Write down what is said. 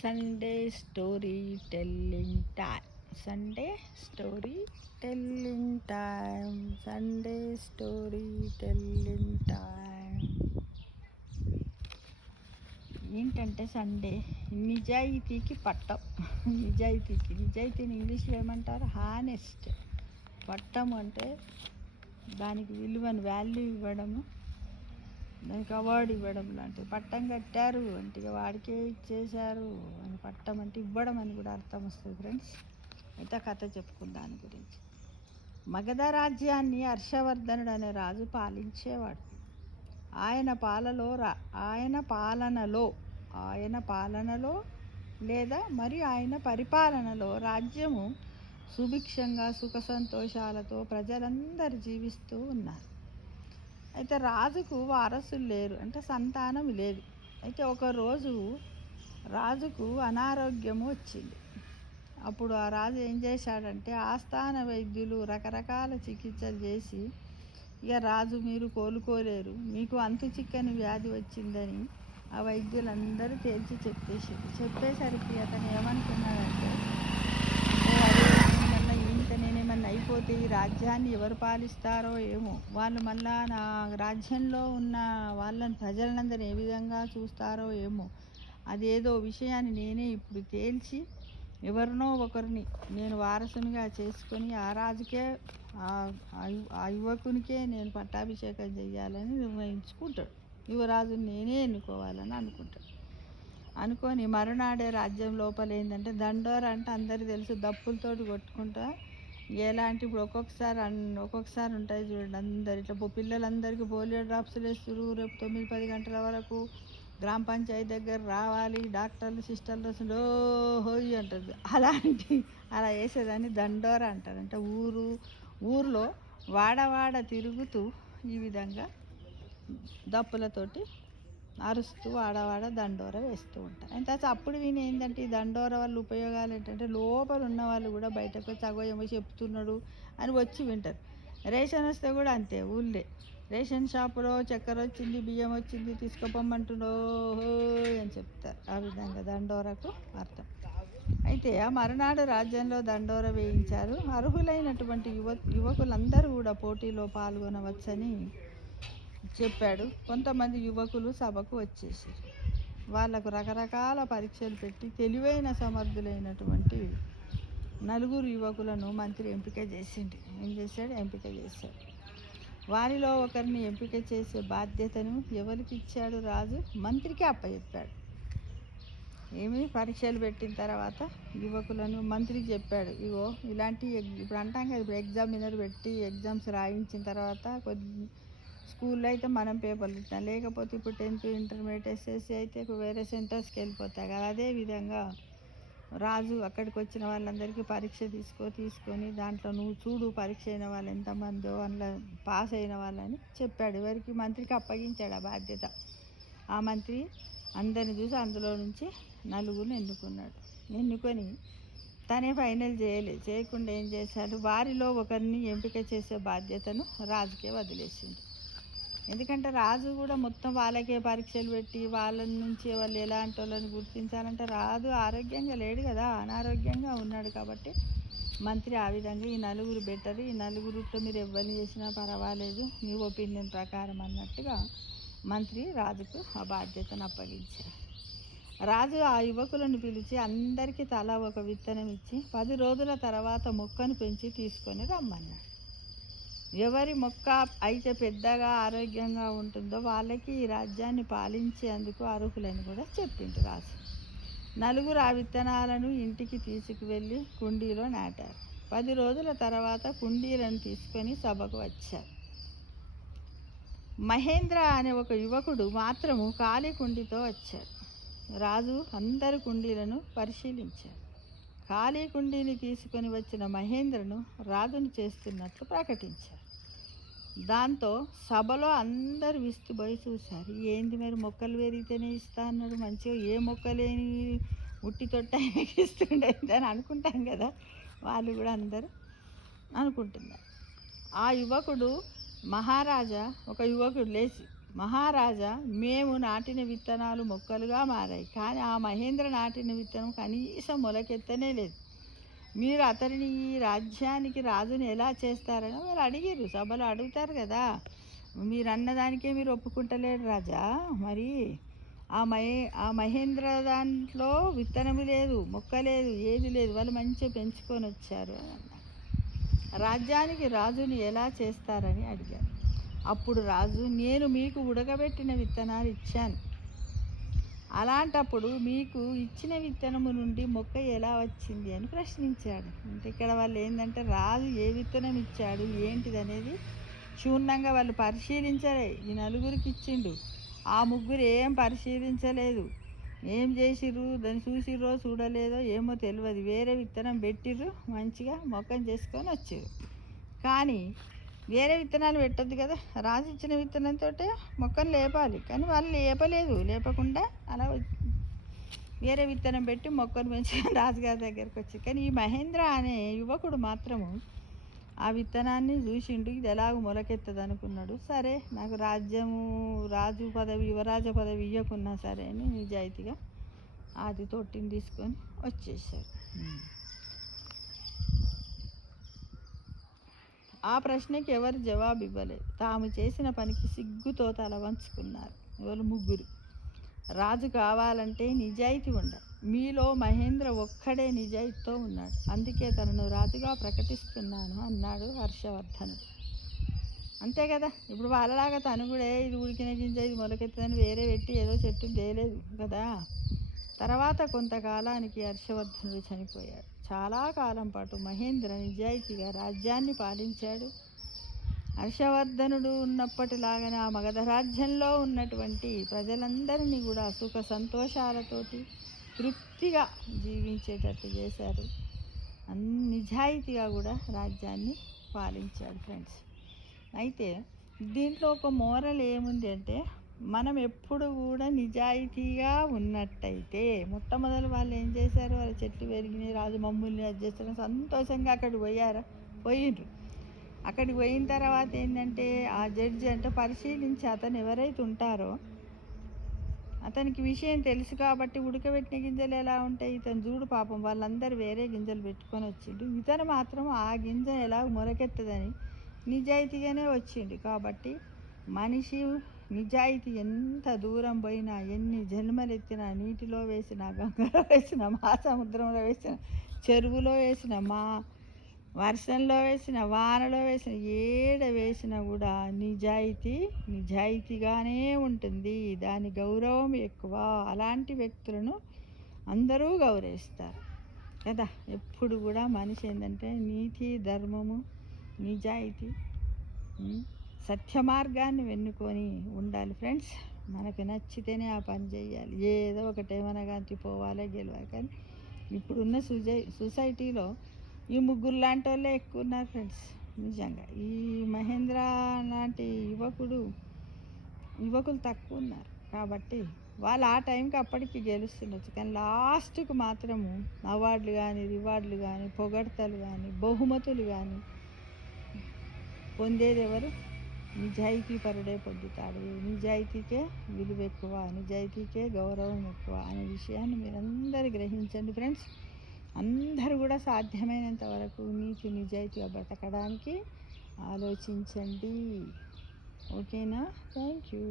Sunday story telling time. Sunday story telling time. Sunday story telling time. ఏంటంటే Sunday నిజాయితీకి పట్టం. నిజాయితీని ఇంగ్లీష్లో ఏమంటారు? హానెస్ట్. పట్టం అంటే దానికి విలువను వాల్యూ ఇవ్వడము, దానికి అవార్డు ఇవ్వడం లాంటిది. పట్టం కట్టారు అంటే వాడికే ఇచ్చేశారు అని పట్టం అంటే ఇవ్వడం అని కూడా అర్థం వస్తుంది ఫ్రెండ్స్. అయితే కథ చెప్పుకుందాం దాని గురించి. మగధ రాజ్యాన్ని హర్షవర్ధనుడు అనే రాజు పాలించేవాడు. ఆయన పాలనలో లేదా ఆయన పరిపాలనలో రాజ్యము సుభిక్షంగా సుఖ సంతోషాలతో ప్రజలందరూ జీవిస్తూ ఉన్నారు. అయితే రాజుకు వారసులు లేరు, అంటే సంతానం లేదు. అయితే ఒకరోజు రాజుకు అనారోగ్యము వచ్చింది. అప్పుడు ఆ రాజు ఏం చేశాడంటే ఆస్థాన వైద్యులు రకరకాల చికిత్సలు చేసి, ఇక రాజు మీరు కోలుకోలేరు, మీకు అంతు చిక్కని వ్యాధి వచ్చిందని ఆ వైద్యులందరూ తేల్చి చెప్పేసరికి అతను ఏమనుకున్నాడంటే, నేనేమన్నా అయిపోతే ఈ రాజ్యాన్ని ఎవరు పాలిస్తారో ఏమో, వాళ్ళు మళ్ళా నా రాజ్యంలో ఉన్న వాళ్ళని ప్రజలందరినీ ఏ విధంగా చూస్తారో ఏమో, అదేదో విషయాన్ని నేనే ఇప్పుడు తేల్చి ఎవరినో ఒకరిని నేను వారసునిగా చేసుకొని ఆ రాజుకే ఆ యువకునికే నేను పట్టాభిషేకం చెయ్యాలని నిర్ణయించుకుంటాడు. యువరాజుని నేనే ఎన్నుకోవాలని అనుకొని మరునాడే రాజ్యం లోపల ఏంటంటే దండోర అంటే అందరికీ తెలుసు, దప్పులతోటి కొట్టుకుంటా ఎలాంటి ఇప్పుడు ఒక్కొక్కసారి ఉంటాయి చూడండి, అందరు ఇట్లా పిల్లలందరికీ పోలియో డ్రాప్స్లు వేస్తారు, రేపు 9-10 గంటల వరకు గ్రామ పంచాయతీ దగ్గర రావాలి, డాక్టర్లు సిస్టర్లు హోయ్ అంటారు, అలా వేసేదాన్ని దండోర అంటారు. అంటే ఊర్లో వాడవాడ తిరుగుతూ ఈ విధంగా దప్పులతోటి అరుస్తూ వాడవాడ దండోర వేస్తూ ఉంటారు. అంటే అప్పుడు ఏంటంటే ఈ దండోర వల్ల ఉపయోగాలు ఏంటంటే లోపల ఉన్న వాళ్ళు కూడా బయటకు వచ్చి ఏమో చెప్తున్నాడు అని వచ్చి వింటారు. రేషన్ వస్తే కూడా అంతే, ఊళ్ళే రేషన్ షాపులో చక్కెర వచ్చింది, బియ్యం వచ్చింది, తీసుకుపోమ్మంటుండో అని చెప్తారు. ఆ విధంగా దండోరకు అర్థం. అయితే ఆ మరునాడు రాజ్యంలో దండోర వేయించారు. అర్హులైనటువంటి యువకులందరూ కూడా పోటీలో పాల్గొనవచ్చని చెప్పాడు. కొంతమంది యువకులు సభకు వచ్చేసారు. వాళ్ళకు రకరకాల పరీక్షలు పెట్టి తెలివైన సమర్థులైనటువంటి 4 యువకులను మంత్రి ఎంపిక చేశాడు. వారిలో ఒకరిని ఎంపిక చేసే బాధ్యతను ఎవరికి ఇచ్చాడు? రాజు మంత్రికి అప్పచెప్పాడు. పరీక్షలు పెట్టిన తర్వాత యువకులను మంత్రికి చెప్పాడు, ఇగో ఇలాంటి ఇప్పుడు అంటాం కదా, ఇప్పుడు ఎగ్జామినర్ పెట్టి ఎగ్జామ్స్ రాయించిన తర్వాత స్కూల్లో అయితే మనం పేపర్లు ఇస్తాం, లేకపోతే ఇప్పుడు 10th ఇంటర్మీడియట్ ఎస్ఎస్సి అయితే వేరే సెంటర్స్కి వెళ్ళిపోతాయి కదా. అదేవిధంగా రాజు అక్కడికి వచ్చిన వాళ్ళందరికీ పరీక్ష తీసుకొని దాంట్లో నువ్వు చూడు పరీక్ష అయిన వాళ్ళు ఎంతమందో అందులో పాస్ అయిన వాళ్ళని చెప్పాడు. ఎవరికి? మంత్రికి అప్పగించాడు ఆ బాధ్యత. ఆ మంత్రి అందరిని చూసి అందులో నుంచి 4 ఎన్నుకొని తనే ఫైనల్ చేయకుండా ఏం చేశాడు, వారిలో ఒకరిని ఎంపిక చేసే బాధ్యతను రాజుకే వదిలేసిండు. ఎందుకంటే రాజు కూడా మొత్తం వాళ్ళకే పరీక్షలు పెట్టి వాళ్ళ నుంచి వాళ్ళు ఎలాంటి వాళ్ళని గుర్తించాలంటే రాజు ఆరోగ్యంగా లేడు కదా, అనారోగ్యంగా ఉన్నాడు. కాబట్టి మంత్రి ఆ విధంగా ఈ 4 బెటర్, ఈ 4 మీరు ఎవరిని చేసినా పర్వాలేదు మీ ఒపీనియన్ ప్రకారం అన్నట్టుగా మంత్రి రాజుకు ఆ బాధ్యతను అప్పగించారు. రాజు ఆ యువకులను పిలిచి అందరికీ తలా ఒక విత్తనం ఇచ్చి 10 రోజుల తర్వాత మొక్కను పెంచి తీసుకొని రమ్మన్నాడు. ఎవరి మొక్క అయితే పెద్దగా ఆరోగ్యంగా ఉంటుందో వాళ్ళకి ఈ రాజ్యాన్ని పాలించేందుకు అర్హులని కూడా చెప్పిండు రాజు. 4 ఆ విత్తనాలను ఇంటికి తీసుకువెళ్ళి కుండీలో నాటారు. 10 రోజుల తర్వాత కుండీలను తీసుకొని సభకు వచ్చారు. మహేంద్ర అనే ఒక యువకుడు మాత్రము ఖాళీ కుండీతో వచ్చాడు. రాజు అందరి కుండీలను పరిశీలించాడు. ఖాళీ కుండీని తీసుకొని వచ్చిన మహేంద్రను రాజును చేస్తున్నట్లు ప్రకటించాడు. దాంతో సభలో అందరు విస్తుపోయి చూశారు. ఏంది మరి మొక్కలు పెరిగితేనే ఇస్తా అన్నాడు, మంచిగా ఏ మొక్కలేని ఉట్టి తొట్ట ఇస్తుండేది అని అనుకుంటాం కదా, వాళ్ళు కూడా అందరూ అనుకుంటున్నారు. ఆ యువకుడు మహారాజా ఒక యువకుడు లేచి మహారాజా, మేము నాటిన విత్తనాలు మొక్కలుగా మారాయి, కానీ ఆ మహేంద్ర నాటిన విత్తనం కనీసం మొలకెత్తనే లేదు. మీరు అతనిని ఈ రాజ్యానికి రాజుని ఎలా చేస్తారని వాళ్ళు అడిగిర్రు. సభలో అడుగుతారు కదా, మీరు అన్నదానికే మీరు ఒప్పుకుంటలేరు రాజా. మరి ఆ మహేంద్ర దాంట్లో విత్తనము లేదు, మొక్క లేదు, ఏది లేదు, వాళ్ళు మంచిగా పెంచుకొని వచ్చారు అని అన్నారు. రాజ్యానికి రాజుని ఎలా చేస్తారని అడిగారు. అప్పుడు రాజు, నేను మీకు ఉడకబెట్టిన విత్తనాలు ఇచ్చాను, అలాంటప్పుడు మీకు ఇచ్చిన విత్తనము నుండి మొక్క ఎలా వచ్చింది అని ప్రశ్నించాడు. అంటే ఇక్కడ వాళ్ళు ఏంటంటే, రాజు ఏ విత్తనం ఇచ్చాడు ఏంటిది అనేది క్షుణ్ణంగా వాళ్ళు పరిశీలించలే. ఈ నలుగురికి ఇచ్చిండు, ఆ ముగ్గురు ఏం పరిశీలించలేదు. ఏం చేసిర్రు, దాన్ని చూసిర్రో చూడలేదో ఏమో తెలియదు, వేరే విత్తనం పెట్టిర్రు, మంచిగా మొక్కను చేసుకొని వచ్చారు. కానీ వేరే విత్తనాలు పెట్టద్దు కదా, రాజు ఇచ్చిన విత్తనంతో మొక్కను లేపాలి, కానీ వాళ్ళు లేపలేదు. లేపకుండా అలా వేరే విత్తనం పెట్టి మొక్కను పెంచి రాజుగారి దగ్గరికి వచ్చి, కానీ ఈ మహేంద్ర అనే యువకుడు మాత్రము ఆ విత్తనాన్ని చూసిండు, ఇది ఎలాగో మొలకెత్తది అనుకున్నాడు. సరే, నాకు రాజు పదవి, యువరాజ పదవి ఇవ్వకున్నా సరే అని నిజాయితీగా అది తొట్టిని తీసుకొని వచ్చేసాడు. ఆ ప్రశ్నకి ఎవరు జవాబు ఇవ్వలేదు. తాము చేసిన పనికి సిగ్గుతో తల వంచుకున్నారు. ఎవరు? ముగ్గురు. రాజు కావాలంటే నిజాయితీ ఉండాలి. మీలో మహేంద్ర ఒక్కడే నిజాయితీతో ఉన్నాడు, అందుకే తనను రాజుగా ప్రకటిస్తున్నాను అన్నాడు హర్షవర్ధనుడు. అంతే కదా, ఇప్పుడు వాళ్ళలాగా తను కూడా ఇది ఉడికిన గింజ, ఇది మొలకెత్తదని వేరే పెట్టి ఏదో చెట్టు తేలేదు కదా. తర్వాత కొంతకాలానికి హర్షవర్ధనుడు చనిపోయాడు. చాలా కాలం పాటు మహేంద్ర నిజాయితీగా రాజ్యాన్ని పాలించాడు. హర్షవర్ధనుడు ఉన్నప్పటిలాగానే ఆ మగధ రాజ్యంలో ఉన్నటువంటి ప్రజలందరినీ కూడా సుఖ సంతోషాలతోటి తృప్తిగా జీవించేటట్టు చేశారు. నిజాయితీగా కూడా రాజ్యాన్ని పాలించాడు ఫ్రెండ్స్. అయితే దీంట్లో ఒక మోరల్ ఏముంది అంటే, మనం ఎప్పుడు కూడా నిజాయితీగా ఉన్నట్టయితే, మొట్టమొదటి వాళ్ళు ఏం చేశారు, వాళ్ళ చెట్లు పెరిగినాయి, రాజు మమ్మల్ని అది చేస్తారని సంతోషంగా అక్కడికి పోయిండ్రు. అక్కడికి పోయిన తర్వాత ఏంటంటే, ఆ జడ్జి అంటే పరిశీలించి అతను ఎవరైతే ఉంటారో అతనికి విషయం తెలుసు కాబట్టి, ఉడకబెట్టిన గింజలు ఎలా ఉంటాయి, ఇతను చూడు పాపం వాళ్ళందరూ వేరే గింజలు పెట్టుకొని వచ్చిండు, ఇతను మాత్రం ఆ గింజ ఎలా మొలకెత్తదని నిజాయితీగానే వచ్చిండు. కాబట్టి మనిషి నిజాయితీ ఎంత దూరం పోయినా, ఎన్ని జన్మలు ఎత్తినా, నీటిలో వేసిన, గంగలో వేసిన, మహాసముద్రంలో వేసిన, చెరువులో వేసిన, వర్షంలో వేసిన, వానలో వేసిన, ఏడ వేసినా కూడా నిజాయితీగానే ఉంటుంది. దాని గౌరవం ఎక్కువ. అలాంటి వ్యక్తులను అందరూ గౌరవిస్తారు కదా. ఎప్పుడు కూడా మనిషి ఏంటంటే నీతి, ధర్మము, నిజాయితీ, సత్య మార్గాన్ని వెన్నుకొని ఉండాలి ఫ్రెండ్స్. మనకు నచ్చితేనే ఆ పని చేయాలి. ఏదో ఒకటి ఏమైనా కానీ పోవాలి, గెలవాలి. కానీ ఇప్పుడున్న సొసైటీలో ఈ ముగ్గురు లాంటి వాళ్ళే ఎక్కువ ఉన్నారు ఫ్రెండ్స్. నిజంగా ఈ మహేంద్ర లాంటి యువకులు తక్కువ ఉన్నారు. కాబట్టి వాళ్ళు ఆ టైంకి అప్పటికి గెలుస్తుండొచ్చు, కానీ లాస్ట్కి మాత్రము అవార్డులు కానీ, రివార్డులు కానీ, పొగడ్తలు కానీ, బహుమతులు కానీ పొందేది ఎవరు? నిజాయితీ పరుడే పొందుతాడు. నిజాయితీకే విలువ ఎక్కువ, నిజాయితీకే గౌరవం ఎక్కువ అనే విషయాన్ని మీరందరూ గ్రహించండి ఫ్రెండ్స్. అందరూ కూడా సాధ్యమైనంత వరకు నీతి నిజాయితీగా బ్రతకడానికి ఆలోచించండి. ఓకేనా? Thank you.